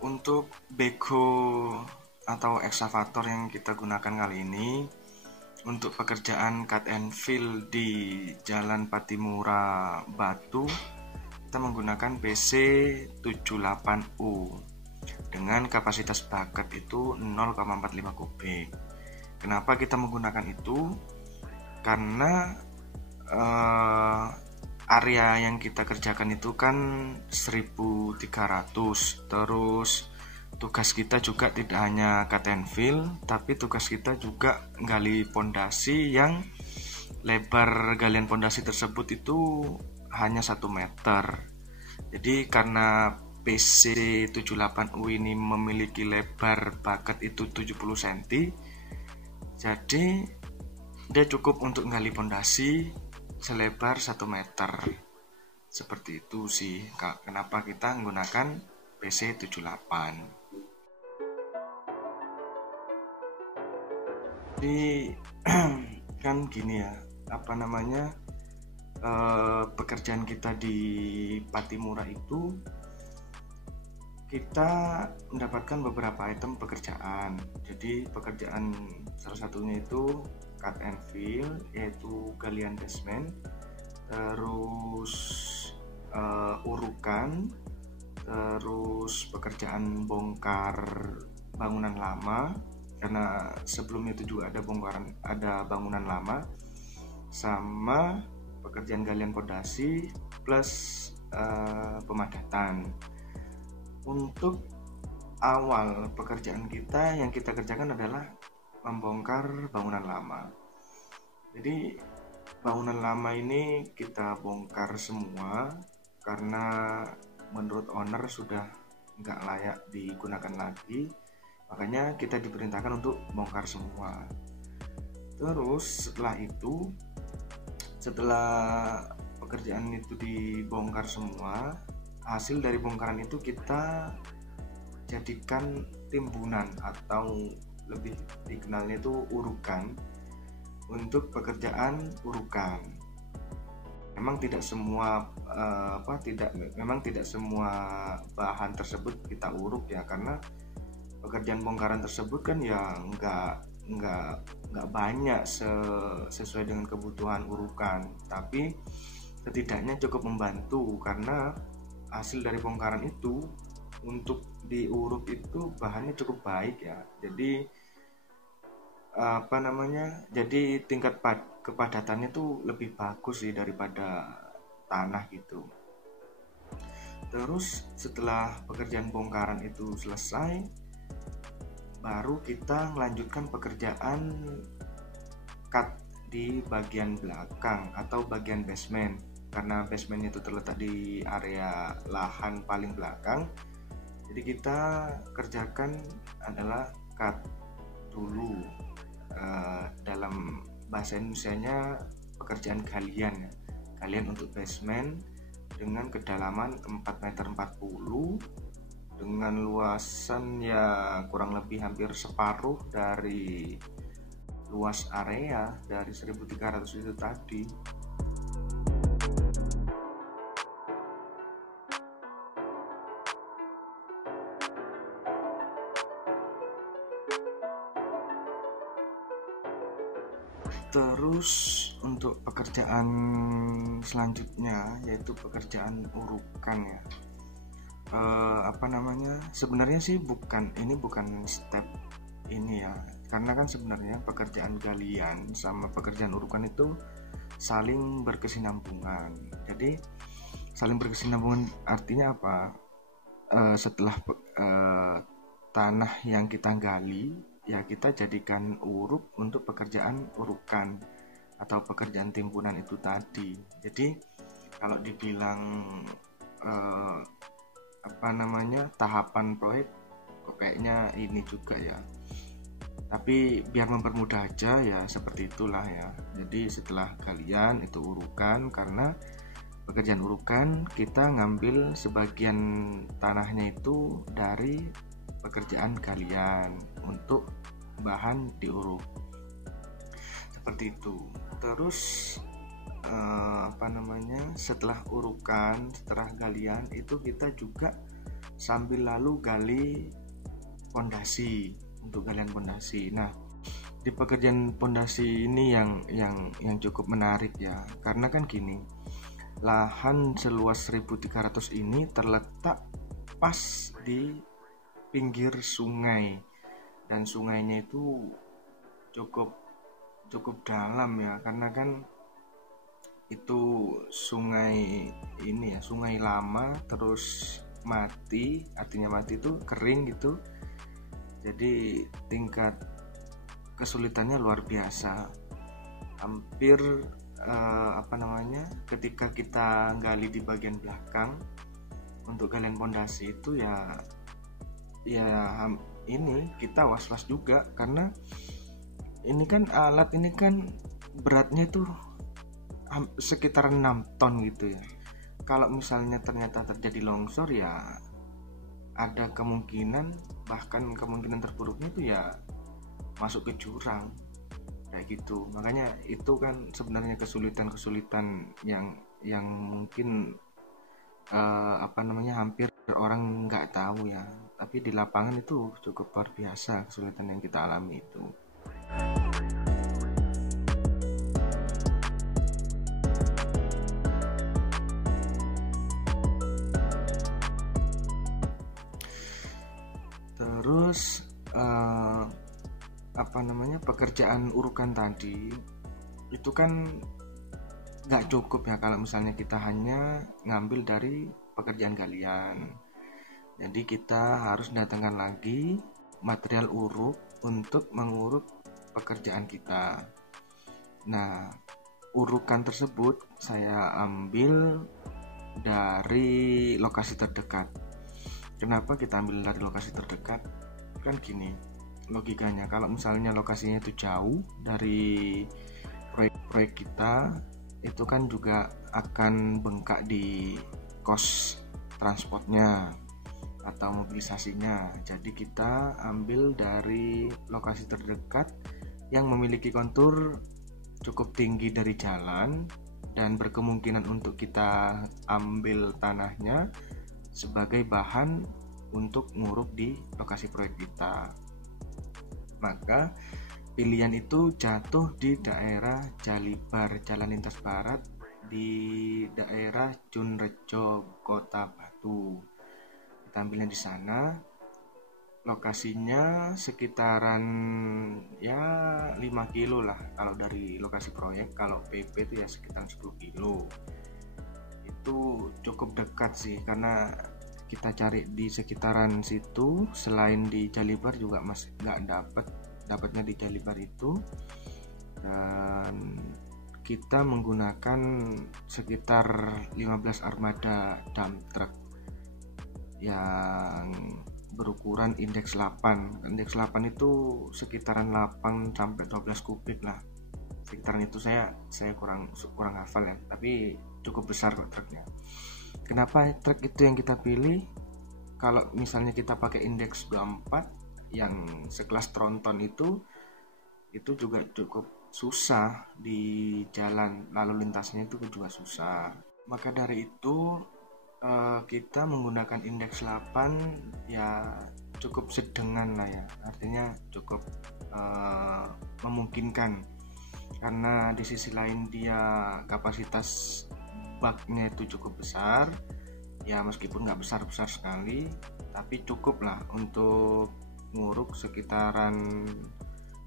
Untuk beko atau ekskavator yang kita gunakan kali ini untuk pekerjaan cut and fill di Jalan Patimura Batu, kita menggunakan PC78U dengan kapasitas bucket itu 0,45 kubik. Kenapa kita menggunakan itu? Karena area yang kita kerjakan itu kan 1300. Terus tugas kita juga tidak hanya cut and fill, tapi tugas kita juga gali pondasi yang lebar galian pondasi tersebut itu hanya 1 meter. Jadi karena PC78U ini memiliki lebar bucket itu 70 cm, jadi dia cukup untuk gali pondasi selebar 1 meter. Seperti itu sih kenapa kita menggunakan PC78. Jadi kan gini ya, pekerjaan kita di Patimura itu kita mendapatkan beberapa item pekerjaan. Jadi pekerjaan salah satunya itu cut and fill, yaitu galian basement, terus urukan, terus pekerjaan bongkar bangunan lama, karena sebelumnya itu juga ada bangunan lama, sama pekerjaan galian pondasi plus pemadatan. Untuk awal pekerjaan kita yang kita kerjakan adalah membongkar bangunan lama. Jadi bangunan lama ini kita bongkar semua karena menurut owner sudah nggak layak digunakan lagi, makanya kita diperintahkan untuk bongkar semua. Terus setelah pekerjaan itu dibongkar semua, hasil dari bongkaran itu kita jadikan timbunan atau lebih dikenalnya itu urukan untuk pekerjaan urukan. Memang tidak semua bahan tersebut kita uruk ya, karena pekerjaan bongkaran tersebut kan ya nggak banyak sesuai dengan kebutuhan urukan, tapi setidaknya cukup membantu karena hasil dari bongkaran itu untuk diuruk itu bahannya cukup baik ya. Jadi tingkat kepadatannya itu lebih bagus sih daripada tanah gitu. Terus setelah pekerjaan bongkaran itu selesai, baru kita melanjutkan pekerjaan cut di bagian belakang atau bagian basement. Karena basement itu terletak di area lahan paling belakang, jadi kita kerjakan adalah cut dulu. Dalam bahasa Indonesianya pekerjaan galian untuk basement dengan kedalaman 4,40 meter dengan luasan ya kurang lebih hampir separuh dari luas area dari 1300 itu tadi. Terus untuk pekerjaan selanjutnya yaitu pekerjaan urukan ya. Sebenarnya sih bukan step ini ya, karena kan sebenarnya pekerjaan galian sama pekerjaan urukan itu saling berkesinambungan. Jadi saling berkesinambungan artinya apa? Setelah tanah yang kita gali ya kita jadikan uruk untuk pekerjaan urukan atau pekerjaan timbunan itu tadi. Jadi kalau dibilang tahapan proyek kayaknya ini juga ya, tapi biar mempermudah aja ya seperti itulah ya. Jadi setelah galian itu urukan, karena pekerjaan urukan kita ngambil sebagian tanahnya itu dari pekerjaan galian untuk bahan diuruk seperti itu. Terus setelah urukan, setelah galian itu kita juga sambil lalu gali pondasi untuk galian pondasi. Nah, di pekerjaan pondasi ini yang cukup menarik ya, karena kan gini, lahan seluas 1.300 ini terletak pas di pinggir sungai, dan sungainya itu cukup dalam ya, karena kan itu sungai ini ya, sungai lama terus mati, artinya mati itu kering gitu. Jadi tingkat kesulitannya luar biasa. Hampir ketika kita gali di bagian belakang untuk galian pondasi itu ya ini kita was-was juga, karena ini kan alat ini kan beratnya itu sekitar 6 ton gitu ya. Kalau misalnya ternyata terjadi longsor ya ada kemungkinan, bahkan kemungkinan terburuknya itu ya masuk ke jurang kayak gitu. Makanya itu kan sebenarnya kesulitan yang mungkin hampir orang nggak tahu ya, tapi di lapangan itu cukup luar biasa kesulitan yang kita alami itu. Terus pekerjaan urukan tadi itu kan nggak cukup ya kalau misalnya kita hanya ngambil dari pekerjaan galian. Jadi kita harus datangkan lagi material uruk untuk menguruk pekerjaan kita. Nah, urukan tersebut saya ambil dari lokasi terdekat. Kenapa kita ambil dari lokasi terdekat? Kan gini logikanya, kalau misalnya lokasinya itu jauh dari proyek kita, itu kan juga akan bengkak di kos transportnya atau mobilisasinya. Jadi kita ambil dari lokasi terdekat yang memiliki kontur cukup tinggi dari jalan dan berkemungkinan untuk kita ambil tanahnya sebagai bahan untuk nguruk di lokasi proyek kita. Maka pilihan itu jatuh di daerah Jalibar, Jalan Lintas Barat, di daerah Junrejo, Kota Batu. Kita ambilnya di sana. Lokasinya sekitaran ya 5 kilo lah kalau dari lokasi proyek. Kalau PP itu ya sekitar 10 kilo. Itu cukup dekat sih, karena kita cari di sekitaran situ. Selain di Jalibar juga masih nggak dapatnya di Jalibar itu, dan kita menggunakan sekitar 15 armada dump truck yang berukuran indeks 8. Indeks 8 itu sekitaran 8 sampai 12 kubik lah. Sekitaran itu saya kurang hafal ya, tapi cukup besar kok truknya. Kenapa truk itu yang kita pilih? Kalau misalnya kita pakai indeks 24 yang sekelas tronton itu juga cukup susah di jalan, lalu lintasnya itu juga susah. Maka dari itu kita menggunakan indeks 8 ya cukup sedengan lah ya, artinya cukup memungkinkan, karena di sisi lain dia kapasitas baknya itu cukup besar ya, meskipun nggak besar-besar sekali, tapi cukup lah untuk nguruk sekitaran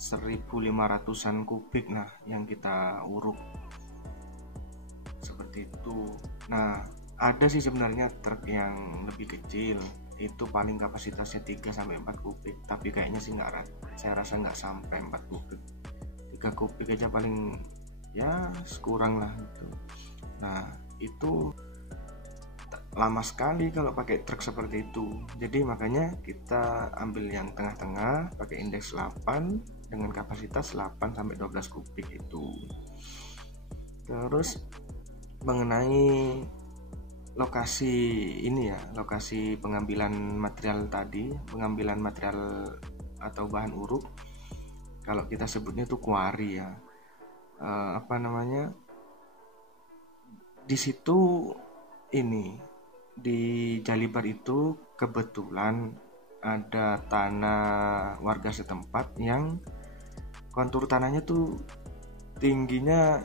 1.500-an kubik nah yang kita uruk seperti itu. Nah, ada sih sebenarnya truk yang lebih kecil, itu paling kapasitasnya 3-4 kubik, tapi kayaknya sih saya rasa nggak sampai 4 kubik. 3 kubik aja paling ya sekurang lah gitu. Nah, itu lama sekali kalau pakai truk seperti itu. Jadi makanya kita ambil yang tengah-tengah, pakai indeks 8 dengan kapasitas 8-12 kubik itu. Terus mengenai lokasi ini ya, lokasi pengambilan material tadi, pengambilan material atau bahan uruk, kalau kita sebutnya itu kuari ya. Di situ ini di Jalibar itu kebetulan ada tanah warga setempat yang kontur tanahnya tuh tingginya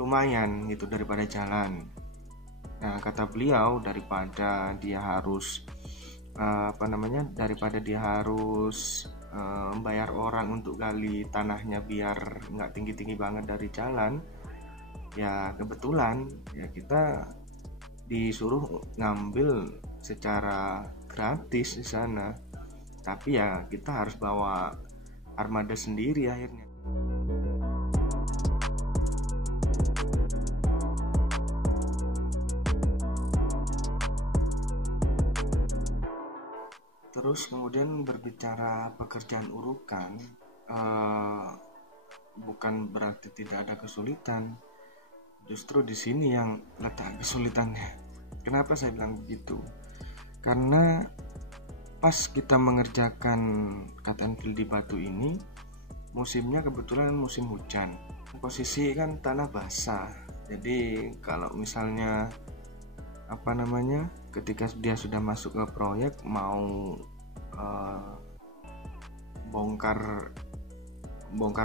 lumayan gitu daripada jalan. Nah, kata beliau daripada dia harus bayar orang untuk gali tanahnya biar nggak tinggi-tinggi banget dari jalan, ya kebetulan ya kita disuruh ngambil secara gratis di sana. Tapi ya kita harus bawa armada sendiri akhirnya. Terus kemudian berbicara pekerjaan urukan, bukan berarti tidak ada kesulitan. Justru di sini yang letak kesulitannya. Kenapa saya bilang begitu? Karena pas kita mengerjakan cut and fill di Batu ini, musimnya kebetulan musim hujan. Posisi kan tanah basah. Jadi kalau misalnya ketika dia sudah masuk ke proyek mau bongkar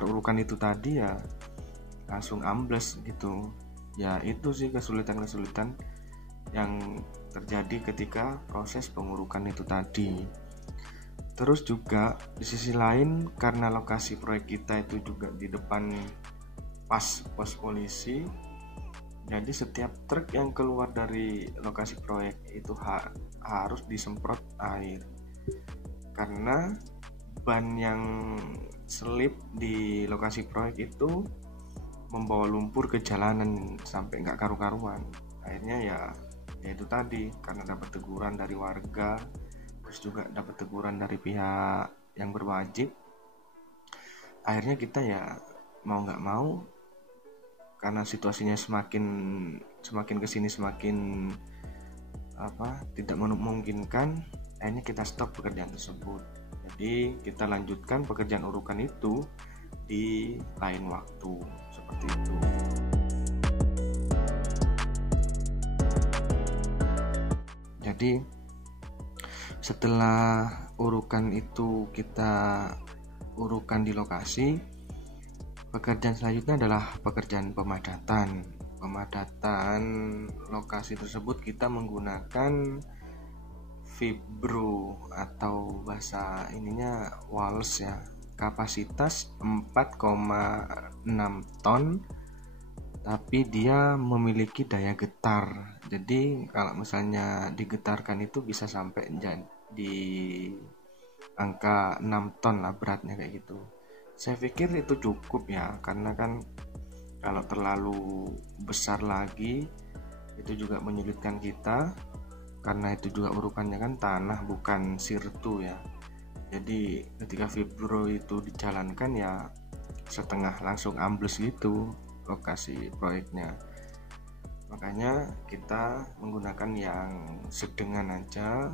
urukan itu tadi ya langsung ambles gitu. Ya itu sih kesulitan-kesulitan yang terjadi ketika proses pengurukan itu tadi. Terus juga di sisi lain karena lokasi proyek kita itu juga di depan pos polisi, jadi setiap truk yang keluar dari lokasi proyek itu harus disemprot air karena ban yang selip di lokasi proyek itu membawa lumpur ke jalanan sampai nggak karu-karuan. Akhirnya ya itu tadi, karena dapat teguran dari warga, terus juga dapat teguran dari pihak yang berwajib, akhirnya kita ya mau nggak mau, karena situasinya semakin kesini semakin tidak memungkinkan, akhirnya kita stop pekerjaan tersebut. Jadi kita lanjutkan pekerjaan urukan itu di lain waktu, seperti itu. Jadi setelah urukan itu kita urukan di lokasi, pekerjaan selanjutnya adalah pekerjaan pemadatan lokasi tersebut. Kita menggunakan fibro atau bahasa ininya walls ya, kapasitas 4,6 ton, tapi dia memiliki daya getar. Jadi kalau misalnya digetarkan itu bisa sampai di angka 6 ton lah beratnya kayak gitu. Saya pikir itu cukup ya, karena kan kalau terlalu besar lagi itu juga menyulitkan kita, karena itu juga urukannya kan tanah bukan sirtu ya. Jadi ketika fibro itu dijalankan ya setengah langsung ambles gitu lokasi proyeknya. Makanya kita menggunakan yang sedengan aja,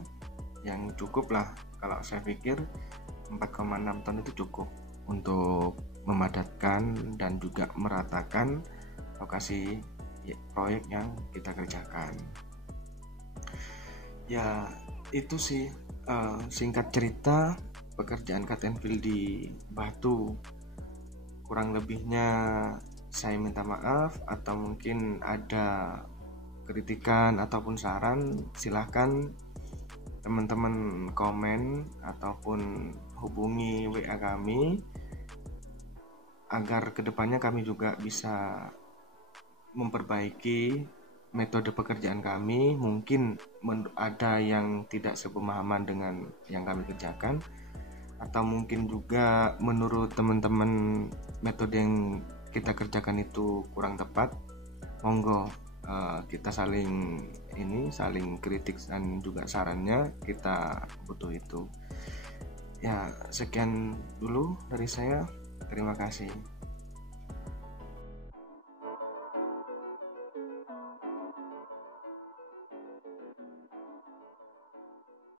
yang cukup lah. Kalau saya pikir 4,6 ton itu cukup untuk memadatkan dan juga meratakan lokasi proyek yang kita kerjakan. Ya itu sih singkat cerita pekerjaan cut and fill di Batu. Kurang lebihnya saya minta maaf, atau mungkin ada kritikan ataupun saran, silahkan teman-teman komen ataupun hubungi WA kami agar kedepannya kami juga bisa memperbaiki metode pekerjaan kami. Mungkin ada yang tidak sepemahaman dengan yang kami kerjakan, atau mungkin juga menurut teman-teman metode yang kita kerjakan itu kurang tepat. Monggo kita saling kritik dan juga sarannya kita butuh itu. Ya, sekian dulu dari saya. Terima kasih.